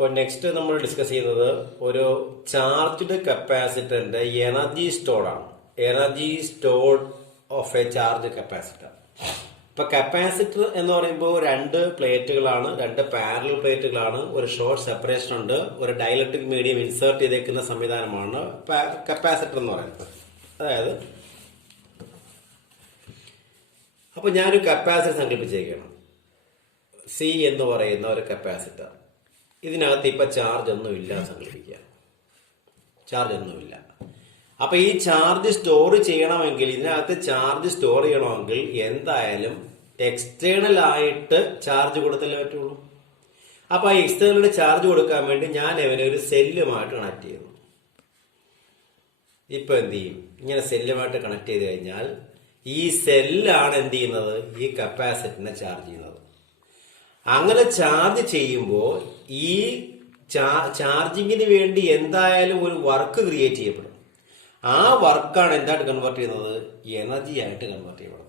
അപ്പോൾ നെക്സ്റ്റ് നമ്മൾ ഡിസ്കസ് ചെയ്യുന്നത് ഒരു ചാർജ്ഡ് കപ്പാസിറ്ററിന്റെ എനർജി സ്റ്റോർഡ് ആണ്. Energy stored of a charge capacitor. ഇപ്പൊ കപ്പാസിറ്റർ എന്ന് പറയുമ്പോൾ രണ്ട് പ്ലേറ്റുകളാണ്, രണ്ട് പാരലൽ പ്ലേറ്റുകളാണ്, ഒരു ഷോർട്ട് സെപ്പറേഷൻ ഉണ്ട്, ഒരു ഡൈലക്ട്രിക് മീഡിയം ഇൻസേർട്ട് ചെയ്തേക്കുന്ന സംവിധാനമാണ് കപ്പാസിറ്റർ എന്ന് പറയുന്നത്. അതായത് അപ്പൊ ഞാനൊരു കപ്പാസിറ്റർ സങ്കല്പിച്ചേക്കാണ്, സി എന്ന് പറയുന്ന ഒരു കപ്പാസിറ്റർ. ഇതിനകത്ത് ഇപ്പൊ ചാർജ് ഒന്നും ഇല്ല സങ്കല്പിക്കുക, ചാർജ് ഒന്നുമില്ല. അപ്പൊ ഈ ചാർജ് സ്റ്റോർ ചെയ്യണമെങ്കിൽ, ഇതിനകത്ത് ചാർജ് സ്റ്റോർ ചെയ്യണമെങ്കിൽ എന്തായാലും എക്സ്റ്റേണൽ ആയിട്ട് ചാർജ് കൊടുത്തല്ലേ പറ്റുള്ളൂ. അപ്പൊ ആ എക്സ്റ്റേണൽ ചാർജ് കൊടുക്കാൻ വേണ്ടി ഞാൻ അവനെ ഒരു സെല്ലുമായിട്ട് കണക്ട് ചെയ്തു. ഇപ്പൊ എന്ത് ചെയ്യും? ഇങ്ങനെ സെല്ലുമായിട്ട് കണക്ട് ചെയ്ത് കഴിഞ്ഞാൽ ഈ സെല്ലാണ് എന്ത് ചെയ്യുന്നത്? ഈ കപ്പാസിറ്ററിനെ ചാർജ് ചെയ്യുന്നത്. അങ്ങനെ ചാർജ് ചെയ്യുമ്പോൾ ഈ ചാർജിങ്ങിന് വേണ്ടി എന്തായാലും ഒരു വർക്ക് ക്രിയേറ്റ് ചെയ്യപ്പെടും. ആ വർക്കാണ് എന്തായിട്ട് കൺവേർട്ട് ചെയ്യുന്നത്? എനർജി ആയിട്ട് കൺവേർട്ട് ചെയ്യപ്പെടുന്നത്.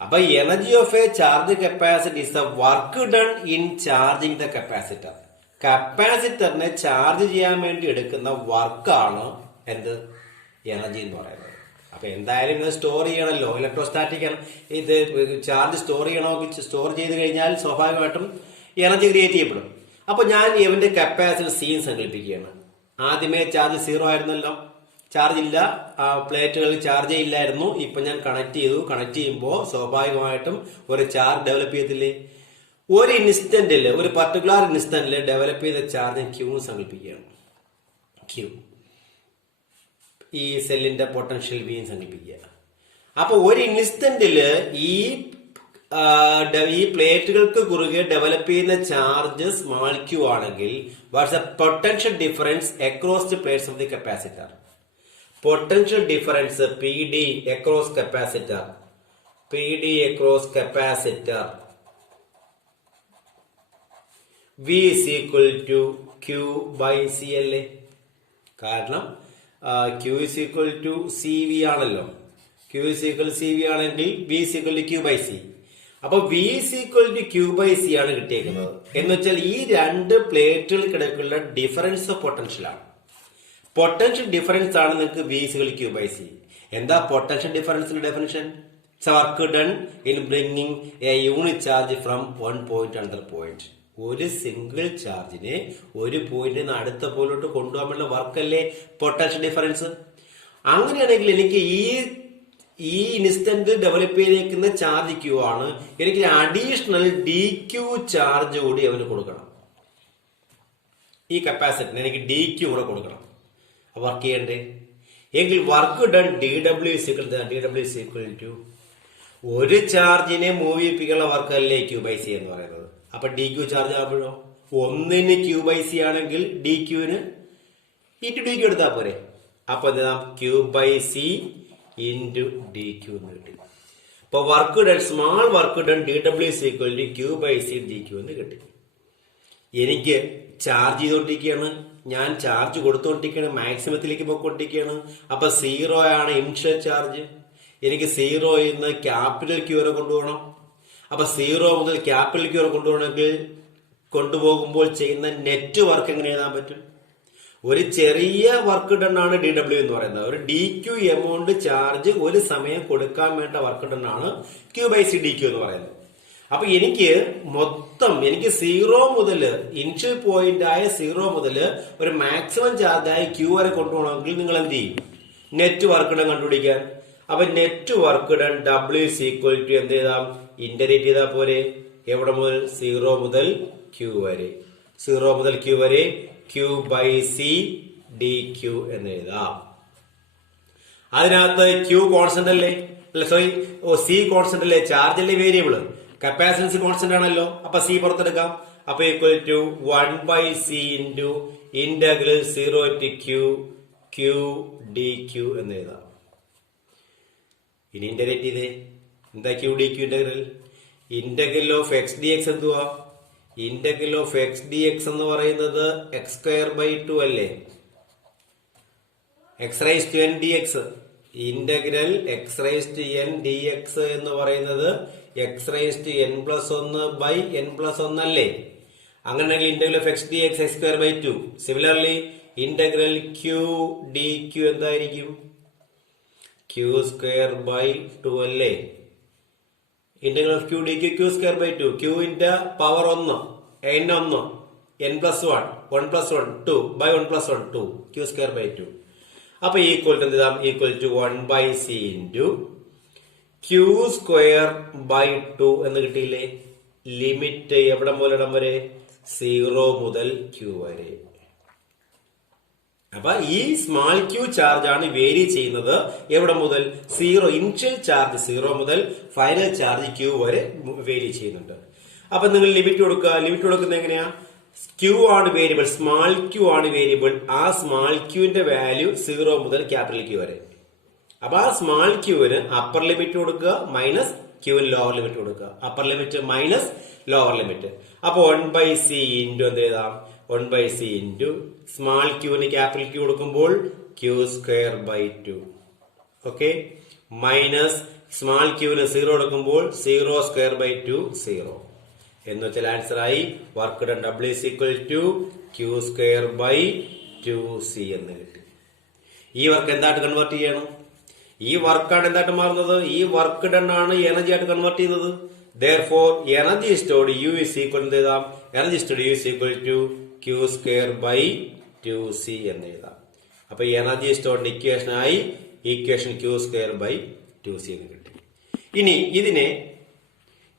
അപ്പൊ energy of a charge capacitor is the work done in charging the capacitor. കപ്പാസിറ്ററിനെ ചാർജ് ചെയ്യാൻ വേണ്ടി എടുക്കുന്ന വർക്കാണ് എന്ത്? എനർജി എന്ന് പറയുന്നത്. അപ്പൊ എന്തായാലും ഇത് സ്റ്റോർ ചെയ്യണമല്ലോ, ഇലക്ട്രോസ്റ്റാറ്റിക് ഇത് ചാർജ് സ്റ്റോർ ചെയ്യണമെങ്കിൽ സ്റ്റോർ ചെയ്ത് കഴിഞ്ഞാൽ സ്വാഭാവികമായിട്ടും എനർജി ക്രിയേറ്റ് ചെയ്യപ്പെടും. അപ്പൊ ഞാൻ ഇവന്റെ കപ്പാസിറ്റർ സീൻ സങ്കല്പിക്കുകയാണ്. ആദ്യമേ ചാർജ് 0 ആയിരുന്നല്ലോ, ചാർജ് ഇല്ല, പ്ലേറ്റുകളിൽ ചാർജേ ഇല്ലായിരുന്നു. ഇപ്പൊ ഞാൻ കണക്ട് ചെയ്തു. കണക്ട് ചെയ്യുമ്പോൾ സ്വാഭാവികമായിട്ടും ഒരു ചാർജ് ഡെവലപ്പ് ചെയ്തില്ലേ? ഒരു ഇൻസ്റ്റന്റിൽ, ഒരു പർട്ടിക്കുലർ ഇൻസ്റ്റന്റിൽ ഡെവലപ്പ് ചെയ്ത ചാർജ് ക്യൂ സങ്കല്പിക്കുകയാണ്. ക്യൂ ഈ സെല്ലിന്റെ പൊട്ടൻഷ്യൽ വി സങ്കല്പിക്കുക. അപ്പൊ ഒരു ഇൻസ്റ്റന്റില് ഈ പ്ലേറ്റുകൾക്ക് കുറുകെ ഡെവലപ്പ് ചെയ്യുന്ന ചാർജ് സ്മാൾ ക്യൂ ആണെങ്കിൽ what's a potential difference across the plates of the capacitor? Potential difference P D across capacitor, P D across capacitor V is equal to Q by C അല്ലേ? കാരണം Q is equal to C V ആണല്ലോ. Q is equal C V ആണെങ്കിൽ V is equal to Q by C. അപ്പൊ V is equal to Q by C ആണ് കിട്ടിയേക്കുന്നത്. എന്ന് വെച്ചാൽ ഈ രണ്ട് പ്ലേറ്റുകൾക്കിടയ്ക്കുള്ള ഡിഫറൻസ് ഓഫ് പൊട്ടൻഷ്യൽ ആണ്. പൊട്ടൻഷ്യൽ ഡിഫറൻസ് ആണ് നിങ്ങൾക്ക് V is equal Q by C. എന്താ പൊട്ടൻഷ്യൽ ഡിഫറൻസിന്റെ definition? Work done in bringing a unit charge from one point another point. ഒരു സിംഗിൾ ചാർജിനെ ഒരു പോയിന്റിൽ നിന്ന് അടുത്ത പോയിന്റിലോട്ട് കൊണ്ടുപോകാനുള്ള വർക്കല്ലേ പൊട്ടൻഷ്യൽ ഡിഫറൻസ്. അങ്ങനെയാണെങ്കിൽ എനിക്ക് ഈ ഇൻസ്റ്റന്റ് ഡെവലപ്പ് ചെയ്തേക്കുന്ന ചാർജ് ക്യൂ ആണ്. എനിക്ക് അഡീഷണൽ ഡി ക്യൂ ചാർജ് കൂടി അവന് കൊടുക്കണം. ഈ കപ്പാസിറ്ററിന് എനിക്ക് ഡി ക്യൂ കൂടെ കൊടുക്കണം വർക്ക് ചെയ്യണ്ടേ? എങ്കിൽ work done D W is equal to ഒരു ചാർജിനെ മൂവ് ചെയ്യിപ്പിക്കാനുള്ള വർക്കല്ലേ ക്യൂ ബൈ സി എന്ന് പറയുന്നത്. അപ്പൊ ഡി ക്യൂ ചാർജ് ആകുമ്പോഴോ ഒന്നിന് ക്യൂ ബൈ സി ആണെങ്കിൽ ഡി ക്യൂവിന് ഇൻറ്റു ഡി ക്യൂ എടുത്താൽ പോരെ. അപ്പൊ എന്താ? Q by C into D Q എന്ന് കിട്ടി. അപ്പൊ work done, small work done D W is equal to Q by C D Q എന്ന് കിട്ടി. എനിക്ക് ചാർജ് ചെയ്തോണ്ടിരിക്കുകയാണ്, ഞാൻ ചാർജ് കൊടുത്തോണ്ടിരിക്കുകയാണ്, മാക്സിമത്തിലേക്ക് പോയിക്കൊണ്ടിരിക്കുകയാണ്. അപ്പൊ 0 ആണ് ഇനിഷ്യൽ ചാർജ്. എനിക്ക് 0 നിന്ന് ക്യാപിറ്റൽ ക്യൂ വരെ കൊണ്ടുപോകണം. അപ്പൊ 0 മുതൽ ക്യാപിറ്റൽ ക്യൂ വരെ കൊണ്ടുപോകുമ്പോൾ ചെയ്യുന്ന നെറ്റ് വർക്ക് എങ്ങനെ എഴുതാൻ പറ്റും? ഒരു ചെറിയ വർക്ക് ഡൺ ആണ് ഡി ഡബ്ല്യു എന്ന് പറയുന്നത്. ഒരു ഡി ക്യൂ എമൗണ്ട് ചാർജ് ഒരു സമയം കൊടുക്കാൻ വേണ്ട വർക്ക് ഡൺ ആണ് Q by C D Q എന്ന് പറയുന്നത്. അപ്പൊ എനിക്ക് 0 മുതൽ ഇനിഷ്യൽ പോയിന്റ് ആയ 0 മുതൽ ഒരു മാക്സിമം ചാർജ് ആയ ക്യൂ വരെ കൊണ്ടുപോകണമെങ്കിൽ നിങ്ങൾ എന്ത് ചെയ്യും? നെറ്റ് വർക്ക് ഡൺ കണ്ടുപിടിക്കാൻ. അപ്പൊ net work done W is equal to എന്ത് ചെയ്താം? ഇന്റഗ്രേറ്റ് ചെയ്താൽ പോരെ. എവിടെ മുതൽ? 0 മുതൽ ക്യൂ വരെ. 0 മുതൽ ക്യൂ വരെ Q by C D Q എന്ന് എഴുതാം. അതിനകത്ത് ക്യൂ കോൺസ്റ്റന്റ് അല്ലേ? സോറി, സി കോൺസ്റ്റന്റ് അല്ലേ? ചാർജ് അല്ലേ വേരിയബിള്? കപ്പാസിറ്റൻസ് കോൺസ്റ്റന്റ് ആണല്ലോ. അപ്പൊ സി പുറത്തെടുക്കാം. അപ്പൊ equal to 1 by C into integral 0 to Q Q D Q എന്ന് എഴുതാം. ഇനി ഇന്റഗ്രേറ്റ് ചെയ്തേ. എന്താ Q D Q integral? Integral of X D X എന്തുവാ? Integral of X D X എന്ന് പറയുന്നത് എക്സ് സ്ക്വയർ ബൈ 2 അല്ലേ? X raise to N D X. Integral X raise to N D X എന്ന് പറയുന്നത് X raise to N plus 1 by N plus 1 അല്ലേ? അങ്ങനെയാണെങ്കിൽ integral of X D X X square by 2. Similarly integral Q D Q എന്തായിരിക്കും? Q square by 2 അല്ലേ? Integral of Q D Q Q square by 2. ക്യൂവിന്റെ power 1 n1 n plus 1 1 plus 1 2 by 1 plus 1 2 Q square by 2. അപ്പൊ equal to എന്താ? Equal to 1 by C into Q square by 2 എന്ന് കിട്ടിയില്ലേ? Limit എവിടെ മുതൽ ഇടം വരെ? 0 മുതൽ ക്യൂ വരെ. അപ്പൊ ഈ സ്മാൾ ക്യൂ ചാർജ് ആണ് വേരി ചെയ്യുന്നത് എവിടെ മുതൽ? 0 ഇനിഷ്യൽ ചാർജ് 0 മുതൽ ഫൈനൽ ചാർജ് ക്യൂ വരെ വേരി ചെയ്യുന്നുണ്ട്. അപ്പൊ നിങ്ങൾ ലിമിറ്റ് കൊടുക്കുക. ലിമിറ്റ് കൊടുക്കുന്നത് എങ്ങനെയാ? ക്യൂ ആണ് വേരിയബിൾ, സ്മാൾ ക്യൂ ആണ് വേരിയബിൾ. ആ സ്മാൾ ക്യൂവിന്റെ വാല്യൂ 0 മുതൽ ക്യാപിറ്റൽ ക്യൂ വരെ. അപ്പൊ ആ സ്മാൾ ക്യൂവിന് അപ്പർ ലിമിറ്റ് കൊടുക്കുക, മൈനസ് ക്യൂവിന് ലോവർ ലിമിറ്റ് കൊടുക്കുക. Upper limit minus lower limit. അപ്പൊ 1 ബൈ സി ഇൻറ്റു എന്ത് എഴുതാം? 1 ബൈ സി ഇൻറ്റു സ്മാൾ ക്യൂവിന് ക്യാപിറ്റൽ ക്യൂ കൊടുക്കുമ്പോൾ Q square by 2. Okay, minus small ക്യൂവിന് 0 കൊടുക്കുമ്പോൾ 0 സ്ക്വയർ ബൈ 2 0 എന്ന് വെച്ചാൽ ആൻസർ ആയി work done W is equal to Q square by 2c എന്ന് കിട്ടി. ഈ വർക്ക് എന്തായിട്ട് കൺവേർട്ട് ചെയ്യണം? ഈ വർക്കാണ് എന്തായിട്ട് മാറുന്നത്? ഈ വർക്ക് ഡൺ ആണ് എനർജി ആയിട്ട് കൺവേർട്ട് ചെയ്യുന്നത്. therefore energy stored U is equal എന്ത് എഴുതാം? Energy stored U is equal to Q square by 2c എന്ന് എഴുതാം. അപ്പൊ എനർജി സ്റ്റോർഡിന്റെ ഇക്വേഷൻ ആയി equation Q square by 2c എന്ന് കിട്ടി.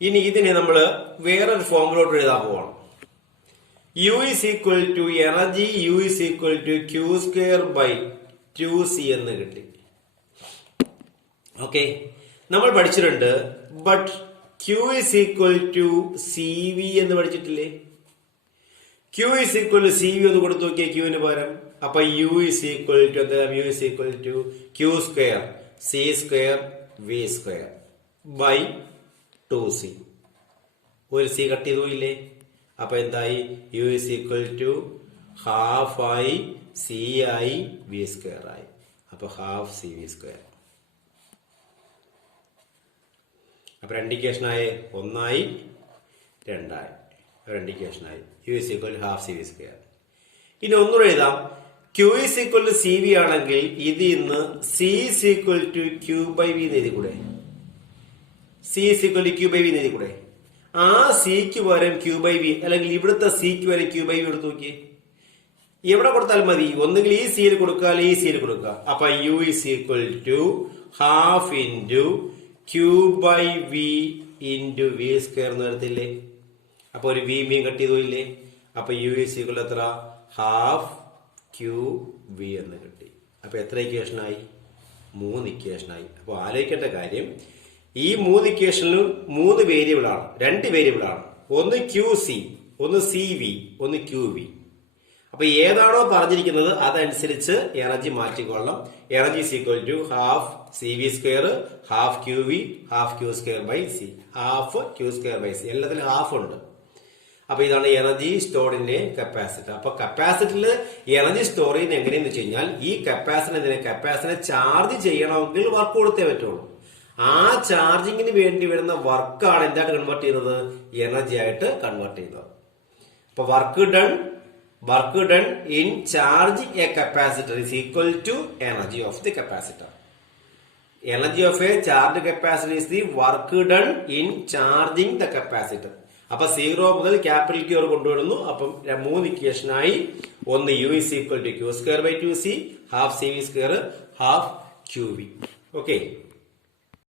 ഇനി ഇതിനെ നമ്മൾ വേറൊരു ഫോമിലോട്ട് എഴുതാൻ പോവാണ്. U is equal to energy U is equal to Q square by 2c എന്ന് കിട്ടി. ഓക്കെ, നമ്മൾ പഠിച്ചിട്ടുണ്ട്. But Q is equal to C V എന്ന് പഠിച്ചിട്ടില്ലേ? Q is equal to C V ഒന്ന് കൊടുത്തു നോക്കിയേ ക്യൂവിന് പകരം. അപ്പൊ യു ഈസ് ഈക്വൽ ടു എന്താ? U is equal to Q square C square V square by 2c. ഒരു സി കട്ട് ചെയ്തു പോയില്ലേ? അപ്പൊ എന്തായി? U is equal to half ആയി സി ആയി വി സ്ക്വയർ ആയി. അപ്പൊ ഹാഫ് സി വി സ്ക്വയർ. അപ്പൊ രണ്ട് ഇക്വേഷൻ ആയി, ഒന്നായി രണ്ടായി, രണ്ട് ഇക്വേഷൻ ആയി. U is equal to half C V square. ഇനി ഒന്നുകൂടെ എഴുതാം. Q is equal to C V ആണെങ്കിൽ ഇത് ഇന്ന് C is equal to Q by V എന്ന് എഴുതി കൂടെ? C is equal to Q by V എന്ന് എഴുതി കൂടെ? ആ സിക്ക് പകരം ക്യൂ ബൈ വി, അല്ലെങ്കിൽ ഇവിടുത്തെ സിക്ക് പകരം ക്യൂ ബൈ വി എടുത്ത് നോക്കിയേ. എവിടെ കൊടുത്താൽ മതി? ഒന്നുകിൽ ഈ സിയിൽ കൊടുക്കുക, അല്ലെങ്കിൽ ഈ സിയിൽ കൊടുക്കുക. അപ്പൊ U is equal to half into Q by V into V square എന്ന് വരത്തില്ലേ? അപ്പൊ ഒരു വി മീൻ കട്ട് ചെയ്തു ഇല്ലേ? അപ്പൊ യു ഈസ് ഈക്വൽ എത്ര? ഹാഫ് ക്യൂ വി എന്ന് കിട്ടി. അപ്പൊ എത്ര ഇക്വേഷനായി? 3 ഇക്വേഷനായി. അപ്പൊ ആലോചിക്കേണ്ട കാര്യം, ഈ 3 ഇക്വേഷനിലും 3 വേരിയബിൾ ആണ്, 2 വേരിയബിൾ ആണ്. ഒന്ന് ക്യൂ സി, ഒന്ന് സി വി, ഒന്ന് ക്യൂ വി. അപ്പൊ ഏതാണോ പറഞ്ഞിരിക്കുന്നത് അതനുസരിച്ച് എനർജി മാറ്റിക്കൊള്ളണം. Energy is equal to half C V square half Q V half Q square by C. Half Q square by C, എല്ലാത്തിലും ഹാഫ് ഉണ്ട്. അപ്പൊ ഇതാണ് എനർജി സ്റ്റോർഡിന്റെ കപ്പാസിറ്റർ. അപ്പൊ കപ്പാസിറ്ററിൽ എനർജി സ്റ്റോർ ചെയ്യുന്നത് എങ്ങനെയെന്ന് വെച്ച് കഴിഞ്ഞാൽ, ഈ കപ്പാസിറ്ററിനെ ചാർജ് ചെയ്യണമെങ്കിൽ വർക്ക് കൊടുത്തേ പറ്റുള്ളൂ. ആ ചാർജിങ്ങിന് വേണ്ടി വരുന്ന വർക്കാണ് എന്തായിട്ട് കൺവേർട്ട് ചെയ്യുന്നത്? എനർജി ആയിട്ട് കൺവേർട്ട് ചെയ്യുന്നത്. അപ്പൊ work done in charging A capacitor is equal to energy of the capacitor. Energy of a charged capacitor is the work done in charging the capacitor. അപ്പൊ 0 മുതൽ ക്യാപിറ്റൽ ക്യൂ കൊണ്ടുവരുന്നു. അപ്പം 3 ഇക്വേഷനായി. ഒന്ന് U is equal to Q square by 2c, half C V square half Q V. Okay.